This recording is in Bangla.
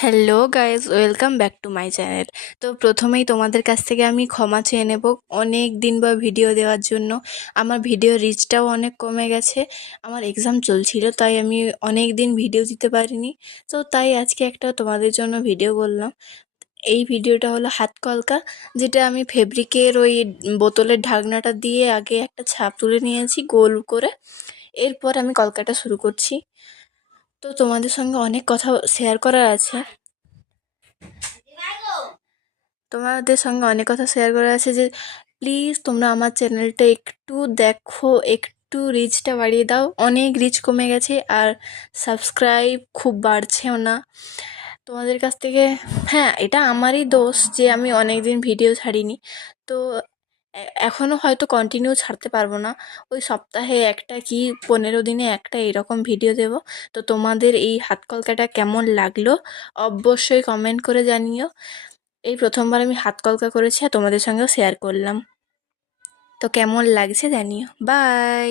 Hello guys, welcome back to my channel. তো প্রথমেই তোমাদের কাছ থেকে আমি ক্ষমা চেয়ে নেব অনেক দিন বা ভিডিও দেওয়ার জন্য। আমার ভিডিও রিচটাও অনেক কমে গেছে। আমার এক্সাম চলছিল, তাই আমি অনেক দিন ভিডিও দিতে পারিনি। তো তাই আজকে একটা তোমাদের জন্য ভিডিও করলাম। এই ভিডিওটা হলো হাত কলকা, যেটা আমি ফেব্রিকের ওই বোতলের ঢাকনাটা দিয়ে আগে একটা ছাপ তুলে নিয়েছি গোল করে। এরপর আমি কলকাটা শুরু করছি। তো তোমাদের সঙ্গে অনেক কথা শেয়ার করার আছে। তোমাদের সঙ্গে অনেক কথা শেয়ার করা আছে যে প্লিজ তোমরা আমার চ্যানেলটা একটু দেখো, একটু রিচটা বাড়িয়ে দাও। অনেক রিচ কমে গেছে আর সাবস্ক্রাইব খুব বাড়ছেও না তোমাদের কাছ থেকে। হ্যাঁ, এটা আমারই দোষ যে আমি অনেক দিন ভিডিও ছাড়িনি। তো এখনও হয়তো কন্টিনিউ ছাড়তে পারবো না। ওই সপ্তাহে একটা কি 15 দিনে একটা এরকম ভিডিও দেব। তো তোমাদের এই হাত কলকাটা কেমন লাগলো অবশ্যই কমেন্ট করে জানিও। এই প্রথমবার আমি হাত কলকা করেছি আর তোমাদের সঙ্গেও শেয়ার করলাম। তো কেমন লাগছে জানিও। বাই।